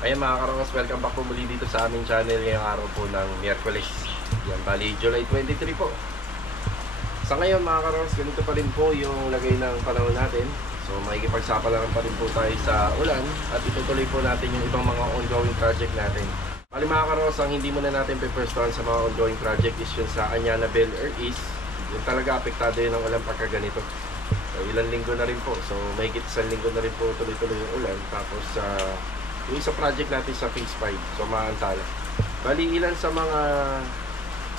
Ayan mga karongos, welcome back po muli dito sa aming channel ngayong araw po ng Miyerkules. Yan, bali July 23 po. Sa ngayon mga karongos, ganito pa rin po yung lagay ng panahon natin. So makikipagsapalaran pa rin po tayo sa ulan at itutuloy po natin yung ibang mga ongoing project natin. Bali mga karongos, ang hindi muna natin pe-firstuhan sa mga ongoing project is yun sa Anyana Bel Air East. Yung talaga apektado yun ng ulan pagka ganito. So ilang linggo na rin po, so mahigit isang linggo na rin po tuloy-tuloy yung ulan. Tapos yung isa project natin sa Phase 5, so maantala. Bali ilan sa mga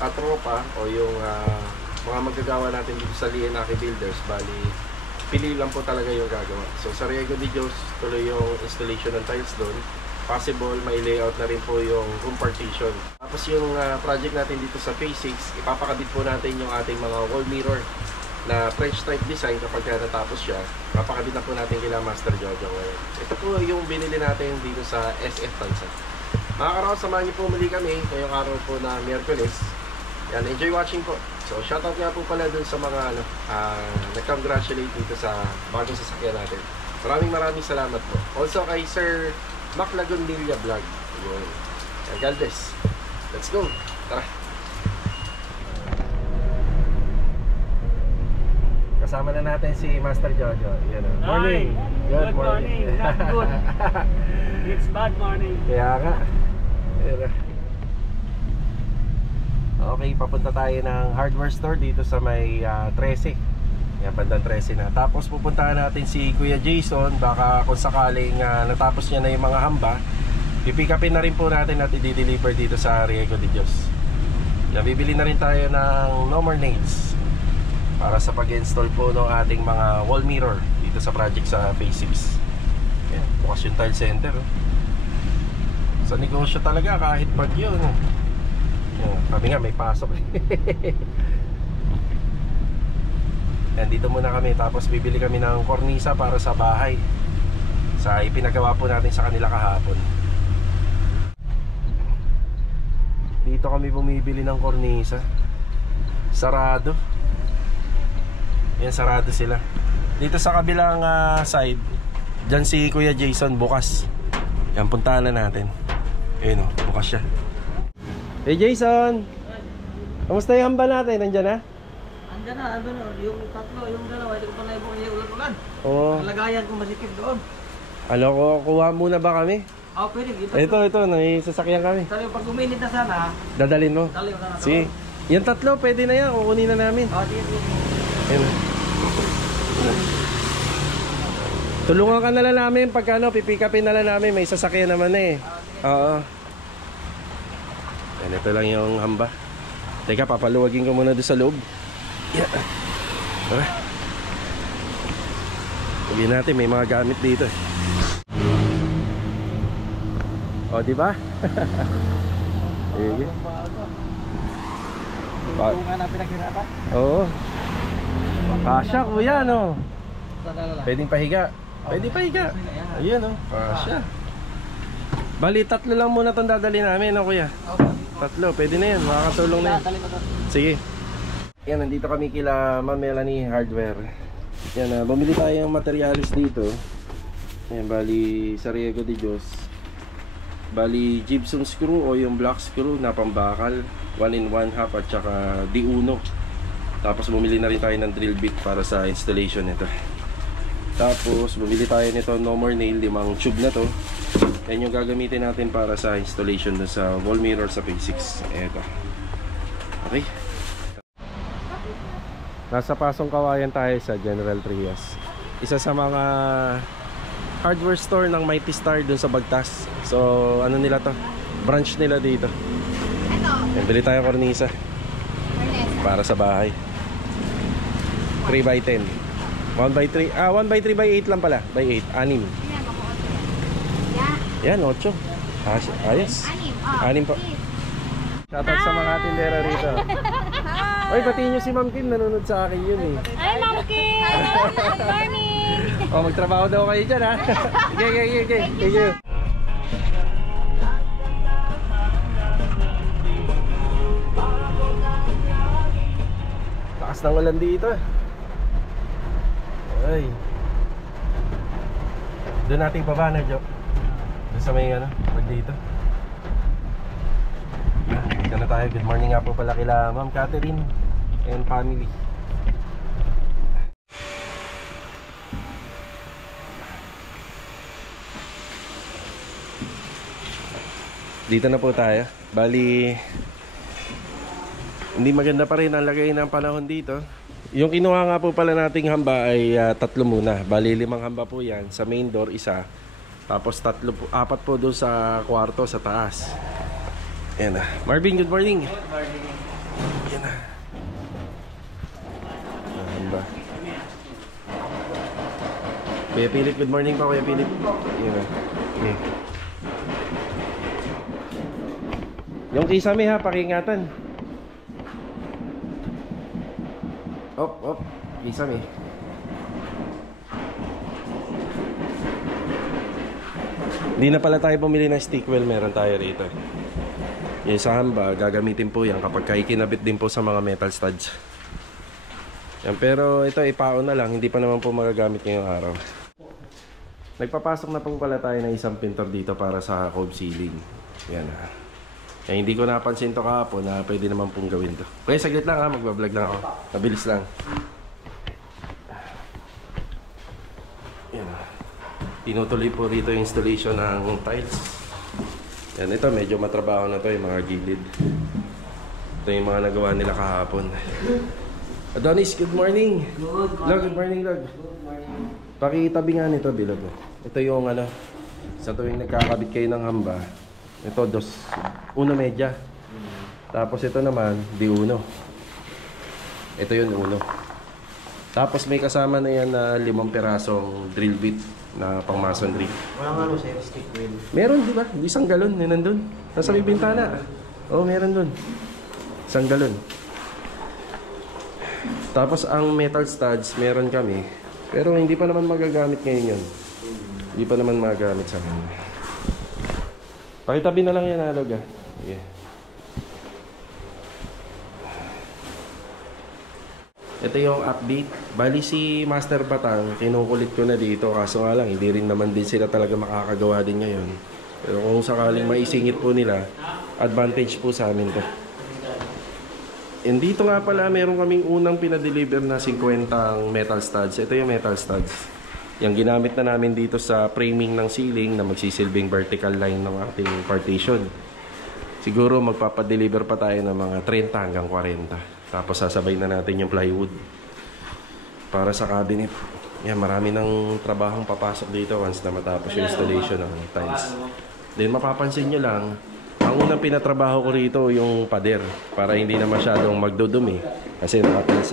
katropa o yung mga magagawa natin dito sa Lienaki Builders, bali pili lang po talaga yung gagawa. So sa Riego de Dios, tuloy yung installation ng tiles doon. Possible may layout na rin po yung room partition. Tapos yung project natin dito sa Phase 6, ipapakabit po natin yung ating mga wall mirror na French type design. Kapag natapos siya, papakabit na po natin kila Master Jojo ngayon. Ito po yung binili natin dito sa SF Tansa. Mga karaw, samahan niyo po muli kami ngayong araw po na Miyerkules. Yan, enjoy watching po. So shoutout nga po pala dun sa mga nag-congratulate dito sa bagong sasakyan natin. Maraming salamat po. Also kay Sir Mac Lagunilla Vlog. Yun. God bless. Let's go. Tara. Kasama na natin si Master Jojo. Yan, morning. Good morning. Not good. It's bad morning. Kaya nga. Okay, papunta tayo ng hardware store dito sa may 13. Yan, bandang 13 na. Tapos pupuntahan natin si Kuya Jason. Baka kung sakaling natapos niya na yung mga hamba, pipikapin na rin po natin at i-deliver dito sa Riego de Dios. Yan, bibili na rin tayo ng no more nails para sa pag-install po ng ating mga wall mirror dito sa project sa Phase 6. Yan, bukas yung tile center. Sa negosyo talaga kahit pag yun. Yan, sabi nga may pasok. Yan, dito muna kami. Tapos bibili kami ng kornisa para sa bahay, sa ipinagawa po natin sa kanila kahapon. Dito kami bumibili ng kornisa. Sarado. Yan, sarado sila. Dito sa kabilang side, dyan si Kuya Jason bukas. Yan, puntahan na natin. Ayun o, bukas siya. Hey Jason! Kamusta yung hamba natin? Nandyan na? Andyan na, andun na. Yung tatlo, yung dalawa, hindi ko pa naibukay yung ulan-ulan. Oo. Nalagayan ko masikip doon. Ano ko, kuha muna ba kami? Oo, pwede. Ito, naisasakyan kami. Sabi, pag uminit na sana, Dadalhin mo? dali mo na. Sige. Yung tatlo, pwede na yan. Kukunin na namin. Oo, sige. Ayun. Tulungan ka na lang namin pagka pipikapin na lang namin. May sasakyan naman eh. Oo. Yan, ito lang yung hamba. Teka, papaluwagin ko muna doon sa loob. Yeah. Tara. Sabihin natin, may mga gamit dito eh. O, diba? Sige. Tulungan na pinaghirapan. Oo. Kasya kuya, no? Sadala. Pwedeng pahiga. Pwede pahiga. Ayan, no? Kasya. Bali, tatlo lang muna itong dadali namin, no kuya? Tatlo, pwede na yan. Makakatulong na yan. Sige. Yan, nandito kami kila Ma'am Melanie Hardware. Yan, bumili tayo ng materialis dito. Yan, bali sa Riego de Dios. Bali, gypsum screw o yung black screw na pambakal, 1 in 1/2 at saka D1. Tapos bumili na rin tayo ng drill bit para sa installation nito. Tapos bumili tayo nito no more nail, 5 tube na to. Yan yung gagamitin natin para sa installation dun sa wall mirror sa Phase 6. Eto. Okay. Nasa Pasong Kawayan tayo sa General Trias. Isa sa mga hardware store ng Mighty Star dun sa Bagtas. So ano nila to? Branch nila dito. Yan, bili tayo kornisa para sa bahay. 3x10. 1x3. 1x3x8 lang pala. By 8. 6. Yan, 8. Ayos. 6 po. Shoutout sa mga tindera rito. Oy, batiin nyo si Ma'am Kim. Nanonood sa akin yun eh. Hi, Ma'am Kim! Good morning! Oh, magtrabaho daw kayo dyan ha. Okay. Thank you. Lakas ng ulan dito. Ay. Doon nating baba na, Jo. sa may ano, pag dito. Dito na tayo. Good morning nga po pala kila Ma'am Catherine and family. Dito na po tayo. Bali, hindi maganda pa rin ang lagay ng panahon dito. Yung kinuha nga po pala nating hamba ay 3 muna. Bali 5 hamba po yan. Sa main door isa. Tapos 4 po doon sa kwarto sa taas. Yan na. Marvin, good morning. Good morning. Yan na. Hamba. Kuya Philip, good morning po Kuya Philip. Yan na. Okay. Yung kisame ha, pakingatan. Op, kisame. Hindi na pala tayo bumili ng Stickwell, meron tayo rito. Yung sa hamba, gagamitin po yan kapag ikinabit din po sa mga metal studs. Yan, pero ito ipaon na lang, hindi pa naman po magagamit ngayong araw. Nagpapasok na po pala tayo ng isang pintor dito para sa cove ceiling. Yan ha. Kaya hindi ko napansin to kahapon na pwede naman pong gawin to. Kaya saglit lang ha, magbablog lang ako. Mabilis lang. Yan. Tinutuloy po rito yung installation ng tiles. Yan, ito medyo matrabaho na to yung mga gilid. Ito yung mga nagawa nila kahapon. Adonis, good morning. Good morning. Log, good morning, Log. Good morning. Pakitabi nga nito, Bilog. Ito yung ano, sa tuwing nagkakabit kayo ng hamba. Ito, 1 medya. Tapos ito naman, di 1. Ito yung 1. Tapos may kasama na yan na 5 pirasong drill bit na pang masonry. Walang ano sir, stick wheel. Meron, di ba? 1 galon, yun nandun. Nasa may bintana. Oo, meron dun. 1 galon. Tapos ang metal studs, meron kami. Pero hindi pa naman magagamit ngayon yun. Hindi pa naman magagamit sa amin. Pakitabi na lang yan, Alog ah. Yeah. Ito yung update. Bali si Master Batang, kinukulit ko na dito. Kaso nga lang, hindi rin naman din sila talaga makakagawa din ngayon. Pero kung sakaling maisingit po nila, advantage po sa amin to. And dito nga pala, meron kaming unang pinadeliver na 50 metal studs. Ito yung metal studs. Yung ginamit na namin dito sa framing ng ceiling na magsisilbing vertical line ng ating partition. Siguro magpapadeliver pa tayo ng mga 30 hanggang 40. Tapos sasabay na natin yung plywood para sa cabinet. Yan, marami ng trabahong papasok dito once na matapos yung installation ng tiles. Then mapapansin nyo lang, ang unang pinatrabaho ko rito yung pader para hindi na masyadong magdudumi kasi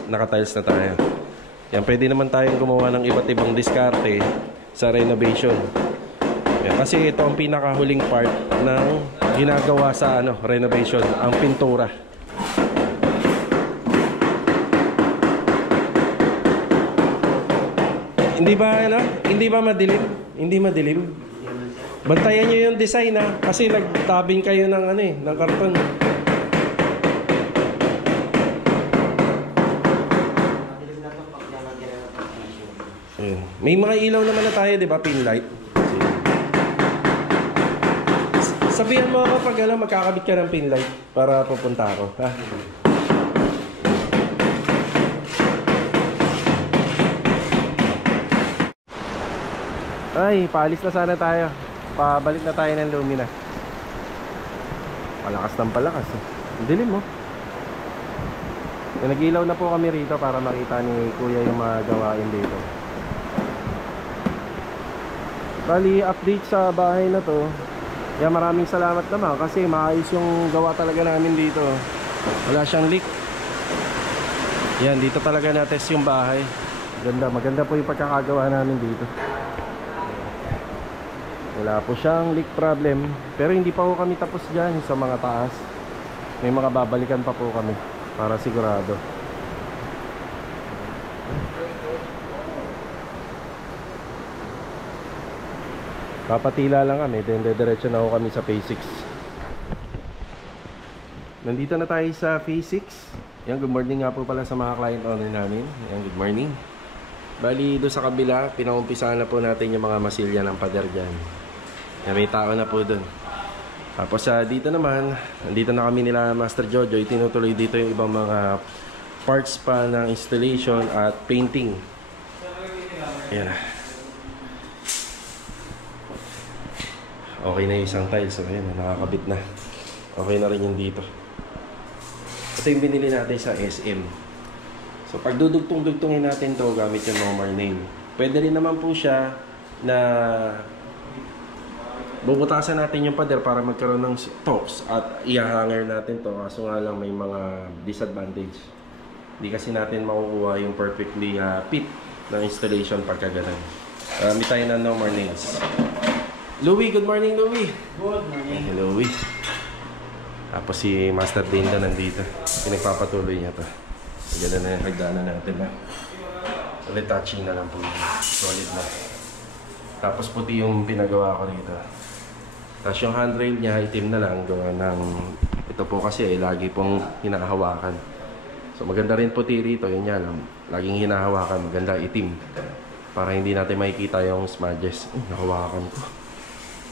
naka-tiles na tayo. Yan, pwede naman tayong gumawa ng iba't ibang diskarte sa renovation. Yan, kasi ito ang pinakahuling part ng ginagawa sa renovation, ang pintura. Hindi ba madilim? Hindi madilim. Bantayan niyo yung design kasi nagtabing kayo ng ng karton. May mga ilaw naman na tayo, di ba? Pin light. Sabihan mo ako pag magkakabit ka ng pin light para pupunta ako. Ha? Ay, paalis na sana tayo. Pabalik na tayo ng Lumina. Palakas ng palakas. Ang dilim mo. Nag-ilaw na po kami rito para makita ni Kuya yung mga gawain dito. Bali, update sa bahay na to. Yan, maraming salamat naman kasi maayos yung gawa talaga namin dito. Wala siyang leak. Yan, dito talaga na-test yung bahay. Maganda po yung pagkakagawa namin dito. Wala po siyang leak problem. Pero hindi pa po kami tapos dyan sa mga taas. May mga babalikan pa po kami para sigurado. Papatila lang kami, then diretso na ako kami sa phase 6. Nandito na tayo sa phase 6. Yan, good morning nga po pala sa mga client owner namin. Yan, good morning. Bali, doon sa kabila, pinaumpisahan na po natin yung mga masilya ng pader dyan. Yan, may tao na po dun. Tapos dito naman, nandito na kami nila Master Jojo. Itinutuloy dito yung ibang mga parts pa ng installation at painting. Ayan. Okay na yung isang tile. So ayan, nakakabit na. Okay na rin yung dito. Ito yung binili natin sa SM. So pag dudugtong-dugtungin natin to gamit yung normal nail. Pwede rin naman po siya na bubutasan natin yung pader para magkaroon ng tops at i-hanger natin to. Kaso nga lang may mga disadvantage. Hindi kasi natin makukuha yung perfectly fit ng installation pagka ganun. May tayo na normal nails. Louie, good morning Louie. Good morning. Hey, Louie. Tapos si Master Dinda nandito. Pinagpapatuloy niya to. Ganun na yung hagdanan natin na. Retouching na lang po. Solid na. Tapos puti yung pinagawa ko rito. Tapos yung handrail niya, itim na lang. Gawa ng, ito po kasi lagi pong hinahawakan. So maganda rin puti rito. Yun nga lang. Laging hinahawakan. Maganda itim. Para hindi natin makikita yung smudges. Nahawakan ko.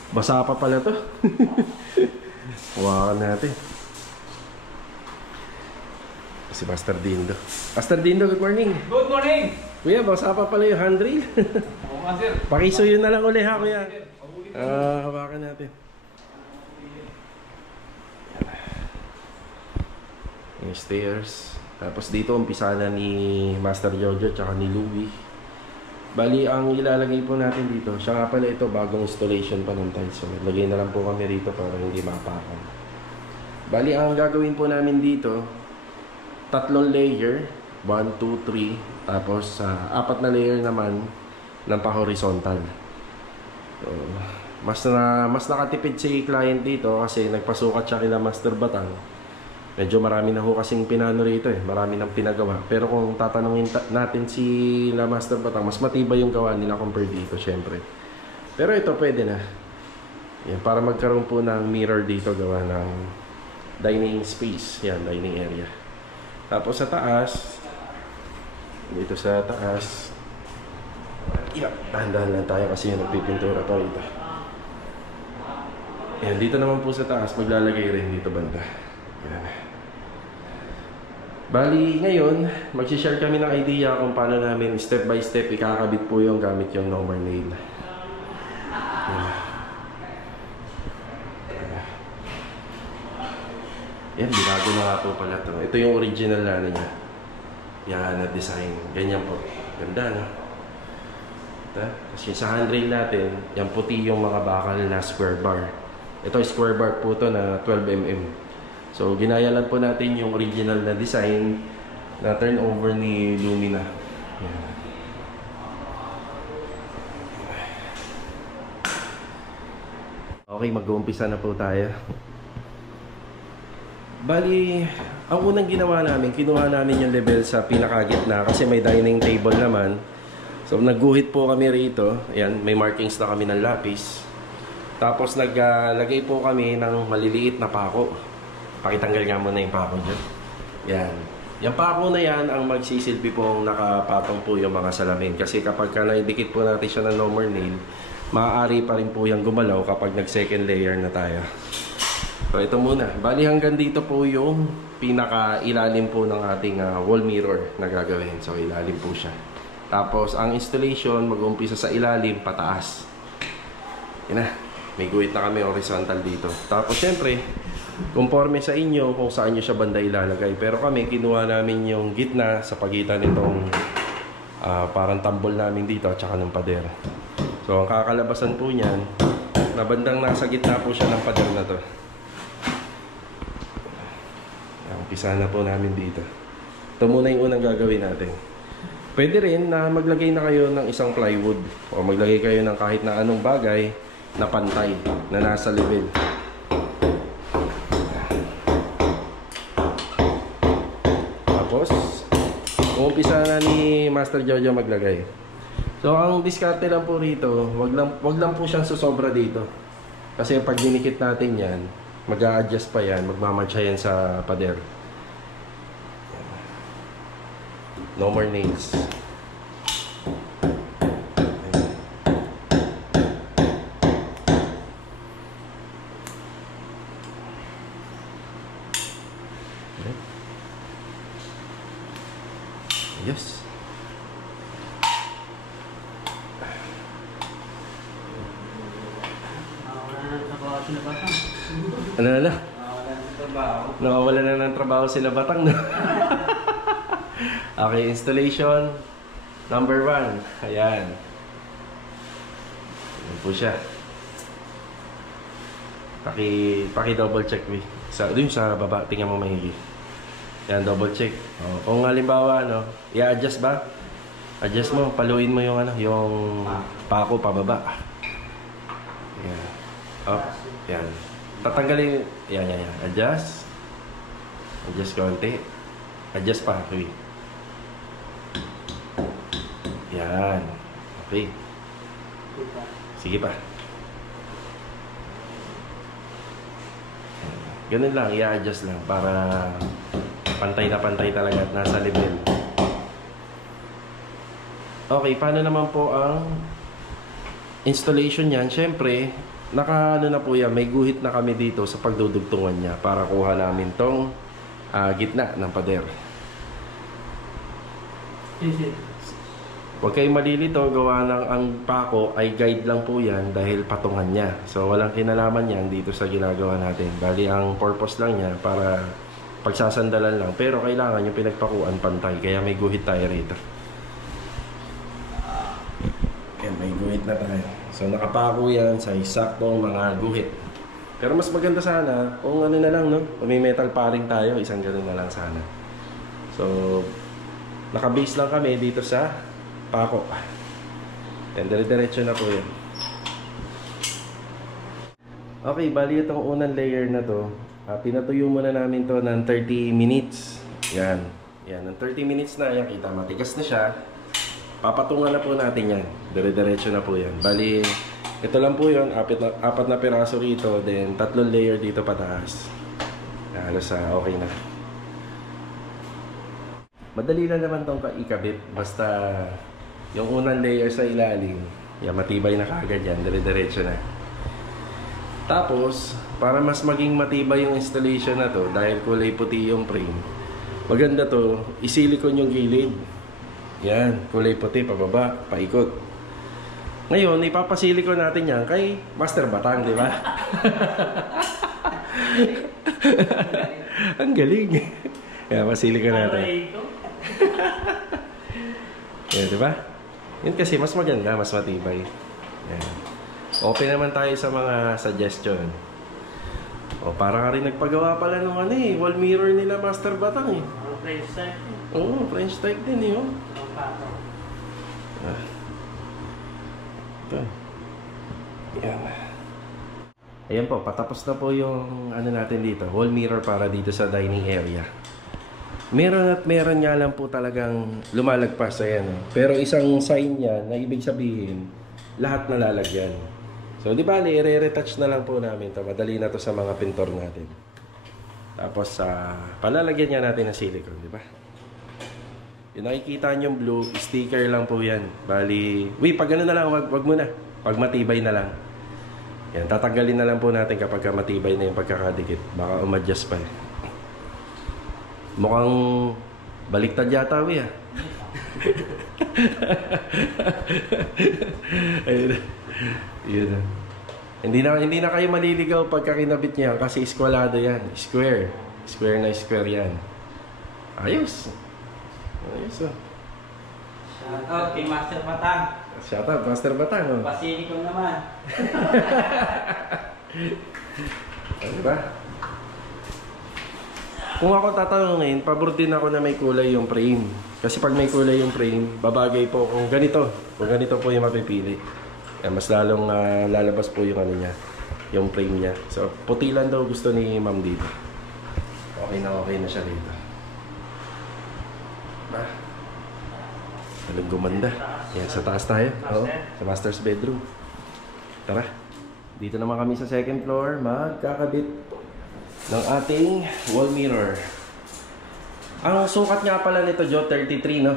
Basa pa pala to. Hawakan natin. Si Master Dindo. Master Dindo, good morning. Good morning! Kuya, basa pa pala yung handrail. Oo nga, sir. Pakisuyo na lang uli ha, kuya. Hawakan natin. Yung stairs. Tapos dito, umpisa na ni Master Jojo tsaka ni Louie. Bali, ang ilalagay po natin dito, siya nga pala ito, bagong installation pa ng tiles. So, lagay na lang po kami rito para hindi mapakan. Bali, ang gagawin po namin dito, 3 layer, 1, 2, 3, tapos 4 na layer naman ng pa-horizontal. So, mas nakatipid si client dito kasi nagpasukat siya kila Master Batang. Medyo marami na ho kasing pinano rito marami nang pinagawa. Pero kung tatanungin natin si La Master Batang, mas matibay yung gawa nila compare dito syempre. Pero ito pwede na. Yan, para magkaroon po ng mirror dito gawa ng dining space. Yan, dining area. Tapos sa taas, dito sa taas, dahan-dahan lang tayo kasi yung nagpipintura pa rito. Yan, dito naman po sa taas, maglalagay rin dito banda. Yan. Bali, ngayon, mag-share kami ng idea kung paano namin step by step ikakabit po yung gamit yung normal nail. Yan, binago na nga po pala ito. Ito yung original na niya. Yan, na design. Ganyan po. Ganda, no? Kasi sa handrail natin, yung puti yung mga bakal na square bar. Ito square bar po to na 12mm. So, ginaya lang po natin yung original na design na turnover ni Lumina. Yan. Okay, mag-uumpisa na po tayo. Bali, ang unang ginawa namin, kinuha namin yung level sa pinakagitna kasi may dining table naman. So, nagguhit po kami rito. Ayan, may markings na kami ng lapis. Tapos, naglagay po kami ng maliliit na pako. Pakitanggal nga muna yung pako dyan. Yan. Yung pako na yan ang magsisilbi pong nakapatong po yung mga salamin. Kasi kapag naidikit po natin siya ng normal nail, maaari pa rin po yung gumalaw kapag nag-second layer na tayo. So ito muna. Bali hanggang dito po yung pinaka-ilalim po ng ating wall mirror na gagawin. So ilalim po siya. Tapos ang installation mag-uumpisa sa ilalim pataas. Yan na. May guhit na kami horizontal dito. Tapos syempre, conforme sa inyo kung saan nyo siya banda ilalagay. Pero kami, kinuha namin yung gitna sa pagitan nitong parang tambol namin dito at saka ng pader. So, ang kakalabasan po niyan, na bandang nasa gitna po siya ng pader na to. Umpisa na po namin dito. Ito muna yung unang gagawin natin. Pwede rin na maglagay na kayo ng isang plywood o maglagay kayo ng kahit na anong bagay na pantay, na nasa level. Tapos, umpisa na ni Master Jojo maglagay. So, ang diskarte lang po rito, wag lang po siyang susobra dito. Kasi pag dinikit natin yan, mag-a-adjust pa yan, magmamansya yan sa pader. No more nails. Ayan. Yes. Wala na trabaho sila batang. Ano na? Wala na trabaho. Nakawala na ng trabaho sila batang na. Okay, installation number 1. Ayan. Ayan po siya. Paki double check me. Dun sa baba, tingnan mo mahigi. Yan, double check. Oh, kung halimbawa, ano, i-adjust ba? Adjust mo, paluin mo yung ano, yung pako pababa. Yan. Up. Yan. Tatanggalin, yan. Adjust. Adjust konti. Adjust pa, okay. Yan. Okay. Sige pa. Ganun lang, i-adjust lang para pantay na pantay talaga at nasa level. Okay, paano naman po ang installation niyan? Siyempre, naka ano na po yan, may guhit na kami dito sa pagdudugtungan niya para kuha namin tong gitna ng pader. Huwag kayong malilito, gawa ng ang pako ay guide lang po yan dahil patungan niya. So walang kinalaman yan dito sa ginagawa natin. Bali ang purpose lang niya para pagsasandalan lang. Pero kailangan yung pinagpakuan pantay. Kaya may guhit tayo rito. Yan, may guhit na tayo. So nakapako yan sa eksaktong mga guhit. Pero mas maganda sana kung ano na lang, no? Kung may metal paring tayo, isang ganun na lang sana. So naka-base lang kami dito sa pako. And dire-diretso na po yan. Okay, bali itong unang layer na to, pinatuyo muna namin to ng 30 minutes. Yan. Yan, ng 30 minutes na yan. Kita, matigas na siya. Papatungan na po natin yan. Dire-diretso na po yan. Bali, ito lang po yun. Apat na piraso rito. Then, 3 layer dito pataas. Halos okay na. Madali lang naman itong ikabit. Basta yung unang layer sa ilalim, yan, matibay na kagad yan. Dire-diretso na. Tapos, para mas maging matibay yung installation na to, dahil kulay puti yung frame, maganda to, isilikon yung gilid. Yan, kulay puti, pababa, paikot. Ngayon, ipapasilikon natin yan kay Master Batang, di ba? Ang galing. Yan, pasilikon natin. Yan, di ba? Yun kasi mas maganda, mas matibay. Yan. Open naman tayo sa mga suggestion. O, para ka rin nagpagawa pala nung ano eh, wall mirror nila Master Batang eh. French type. Oo, French type din eh. Oh. Ito. Yan. Ayan po, patapos na po yung ano natin dito, wall mirror para dito sa dining area. Meron nga lang po talagang lumalagpas, ayan. Pero isang sign niya na ibig sabihin, lahat na lalagyan. So, di ba, i-retouch na lang po namin to. Madali na to sa mga pintor natin. Tapos, palalagyan niya natin ng silicone, di ba? Yung nakikita niyong blue, sticker lang po yan. Bali, pag ano na lang, wag mo na. Pag matibay na lang. Yan, tatanggalin na lang po natin kapag matibay na yung pagkakadikit. Baka umadjust pa eh. Mukhang baliktad yata, we ah. Ayun. Yun. Hindi na kayo maliligaw pagka kinabit niya kasi eskwalado yan. Square. Square na square yan. Ayos. Ayos oh. Shout out kay Master Batang. Shout out, Master Batang oh. Pasili ko naman. Ano ba? Kung ako tatanungin, pabor din ako na may kulay yung frame. Kasi pag may kulay yung frame, babagay po kung ganito. Kung ganito po yung mapipili. Kaya mas lalong lalabas po yung ano niya, yung frame niya. So, puti lang daw gusto ni Ma'am dito. Okay na siya dito. Ba? Talagang gumanda. Yan, sa taas tayo. Oo, sa master's bedroom. Tara. Dito naman kami sa second floor, magkakabit ng ating wall mirror. Ang sukat nga pala nito, Joe, 33, no?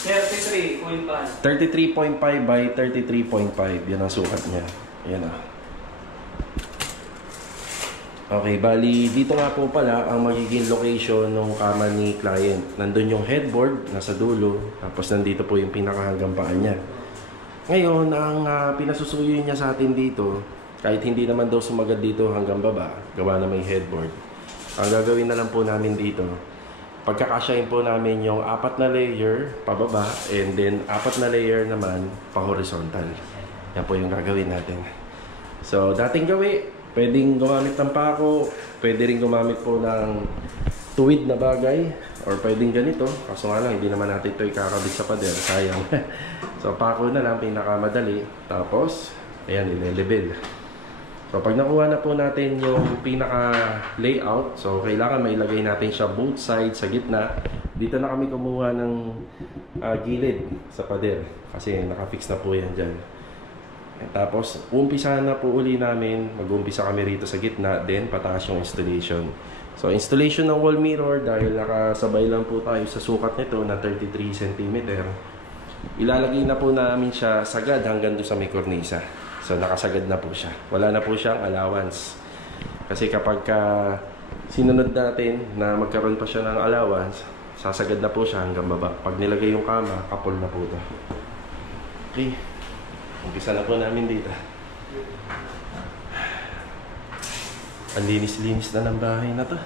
33.5. 33.5 by 33.5. Yan ang sukat niya. Yan ah. Okay, bali dito nga po pala ang magiging location ng kama ni client. Nandun yung headboard, nasa dulo, tapos nandito po yung pinakahanggang paa niya. Ngayon, ang pinasusuyo niya sa atin dito, kahit hindi naman daw sumagad dito hanggang baba, gawa na may headboard, ang gagawin na lang po namin dito, pagkakasyahin po namin yung 4 na layer pababa, and then 4 na layer naman pa horizontal. Yan po yung gagawin natin. So, dating gawi, pwedeng gumamit ng pako, pwede rin gumamit po ng tuwid na bagay, or pwedeng ganito. Kaso nga lang, hindi naman natin ito ikakabit sa pader, sayang. So, pako na lang, pinakamadali. Tapos, ayan, ilelevel. So, pag nakuha na po natin yung pinaka-layout, so, kailangan mailagay natin siya both sides sa gitna. Dito na kami kumuha ng gilid sa pader, kasi nakafix na po yan dyan. Tapos, umpisahan na po uli namin, mag-umpisa kami rito sa gitna, then pataas yung installation. So, installation ng wall mirror, dahil nakasabay lang po tayo sa sukat nito na 33 cm, ilalagay na po namin siya sagad hanggang doon sa may kornisa. So, nakasagad na po siya. Wala na po siyang allowance. Kasi kapag sinunod natin na magkaroon pa siya ng allowance, sasagad na po siya hanggang baba. Pag nilagay yung kama, kapol na po ito. Okay. Umpisa na po namin dito. Ang linis-linis na ng bahay na to.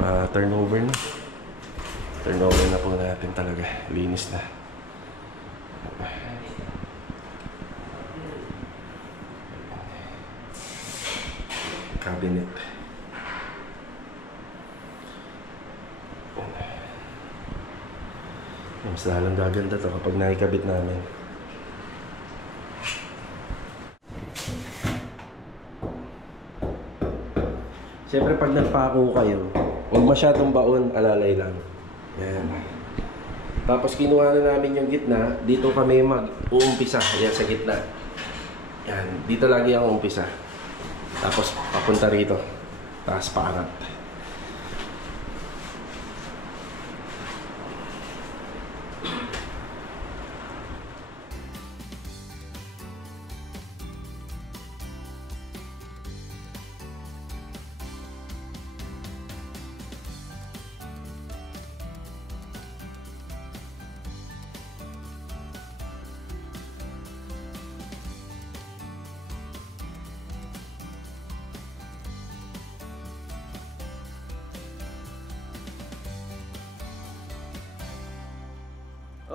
Pa-turnover na. Turnover na po natin talaga. Linis na. Cabinet. Mas lalong gaganda to kapag nakikabit namin. Siyempre pag nagpako kayo, huwag masyadong baon, alalay lang. Yan. Tapos kinuha na namin yung gitna, dito kami mag-uumpisa. Yan sa gitna. Yan, dito lagi ang umpisa. Tapos papunta rito. Tapos paangat.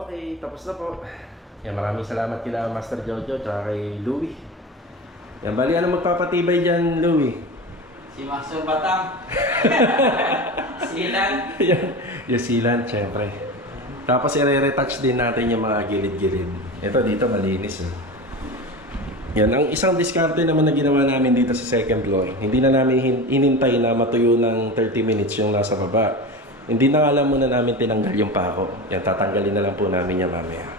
Okay, tapos na po. Yan, maraming salamat kila Master Jojo at kay Louie. Yan, bali ano magpapatibay dyan, Louie? Si Master Batang. Silan. Yan, yung sealant, syempre. Tapos i-retouch din natin yung mga gilid-gilid. Ito dito, malinis eh. Yan, ang isang diskarte naman na ginawa namin dito sa second floor. Hindi na namin inintay na matuyo ng 30 minutes yung nasa baba. Hindi na alam muna namin tinanggal yung pako. Yan, tatanggalin na lang po namin yan mamaya.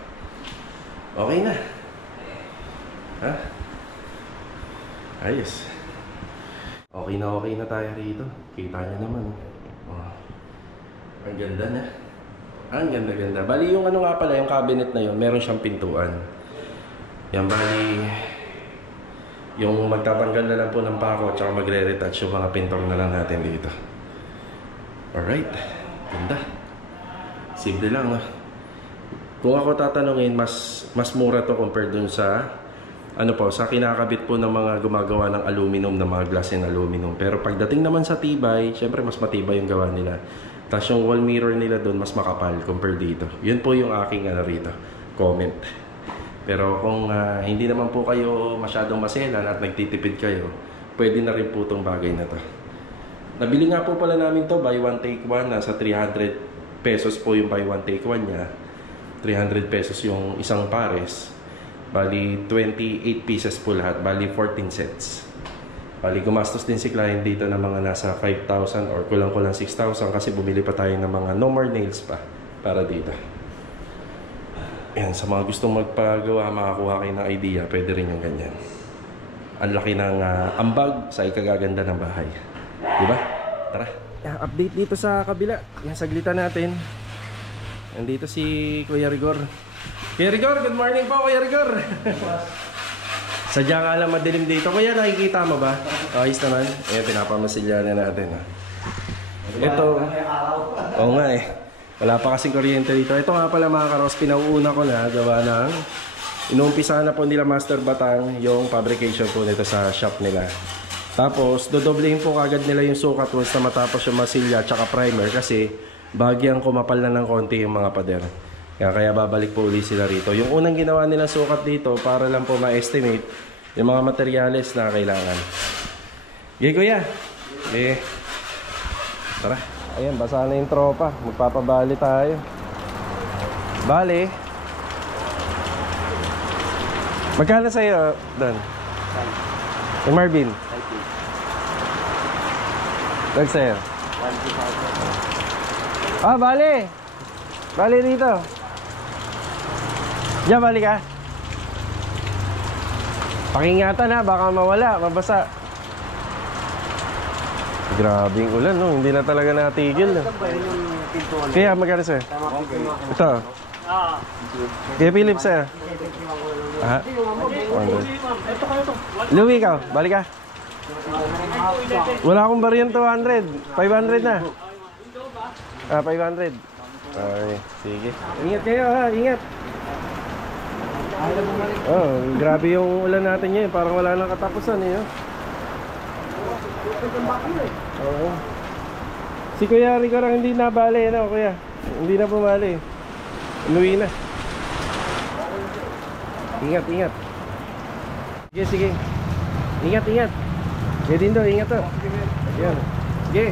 Okay na. Ha? Ayos. Okay na tayo rito. Kita nyo naman. Oh. Ang ganda na. Ang ganda-ganda. Bali yung ano nga pala, yung cabinet na yun, meron siyang pintuan. Yan, bali yung magtatanggal na lang po ng pako at saka magre-retouch yung mga pintor na lang natin dito. Alright. Ganda. Simple lang, no? Kung ako tatanungin, mas mura to compared dun sa sa kinakabit po ng mga gumagawa ng aluminum, ng mga glass and aluminum. Pero pagdating naman sa tibay, syempre mas matibay yung gawa nila. Tapos yung wall mirror nila doon mas makapal compared dito. Yun po yung aking rito, comment. Pero kung hindi naman po kayo masyadong maselan at nagtitipid kayo, pwede na rin po itong bagay na to. Nabili nga po pala namin to buy one take one. Nasa 300 pesos po yung buy one take one niya. 300 pesos yung isang pares. Bali 28 pieces po lahat. Bali 14 sets. Bali gumastos din si client dito ng mga nasa 5,000 or kulang-kulang 6,000 kasi bumili pa tayo ng mga no more nails pa para dito. Yan, sa mga gustong magpagawa, makakuha kayo ng idea, pwede rin yung ganyan. Ang laki ng ambag sa ikagaganda ng bahay. Diba? Tara. Update dito sa kabila. Yan, saglitan natin. Nandito si Kuya Rigor. Kuya Rigor, good morning po, Kuya Rigor. Sadya nga lang madilim dito. Kuya, nakikita mo ba? Ayos naman. Ayan, pinapamasilya na natin. Ha? Ito. Oo nga eh. Wala pa kasing kuryente dito. Ito nga pala mga karos, pinauuna ko na gawa ng inuumpisa na po nila Master Batang yung fabrication po nito sa shop nila. Tapos, dodoblehin po kagad nila yung sukat once na matapos yung masilya at primer kasi bagyang kumapal na ng konti yung mga pader. Kaya babalik po ulit sila rito. Yung unang ginawa nilang sukat dito para lang po ma-estimate yung mga materyales na kailangan. Okay, kuya. Okay. Tara. Ayan, basa na yung tropa. Magpapabali tayo. Bali. Magkano sa'yo, Don? Yung Marvin? Dog sa'yo? 1,200. Ah, bali! Bali dito. Diyan, bali ka. Pakingatan ha, baka mawala, mabasa. Grabe yung ulan, no? Hindi na talaga natigil. No? Kaya magkano sa'yo? Ito. Kaya Philip sa'yo? Ha? Louie ka, balik ka. Wala akong bariyan 200. 500 na. Ah, 500. Okay, sige. Ingat kayo ha, ingat. Oh, grabe yung ulan natin ngayon. Parang wala nang katapusan eh. Oo. Si Kuya Rico lang hindi nabali, no, Kuya? Hindi na bumali. Umuwi na. Ingat, ingat. Sige, sige. Ingat, ingat. Sige din do, ingat to. Ayan. Sige.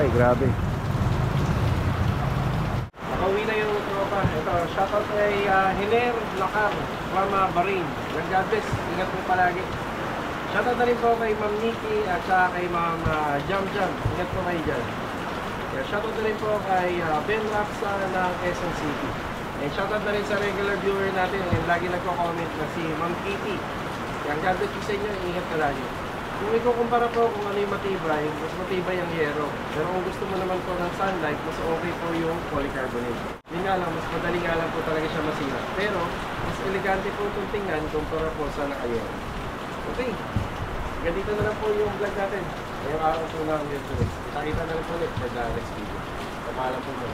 Ay, grabe. Nakauwi na yung tropa. Ito, shoutout kay Hiner Lacar from Bahrain. God bless. Ingat po palagi. Shoutout na rin po kay Ma'am Nikki at saka kay Ma'am Jam Jam. Ingat po kayo dyan. Shoutout na rin po kay Ben Rapsa ng Quezon City. And shoutout na rin sa regular viewer natin and lagi nagko-comment na si Ma'am Kitty. Yan, God bless po sa inyo. Ingat ka lagi. Kung ikukumpara po kung ano yung matibay, mas matibay ang yero. Pero kung gusto mo naman po ng sunlight, mas okay po yung polycarbonate. Hindi nga lang, mas madali nga lang po talaga siya masira. Pero, mas elegante po itong tingnan kumpara po sa naka-yero. Okay. Ganito na lang po yung vlog natin. Ngayong araw po na ang Kita-kita na lang po ulit sa next video. Paalam po mo.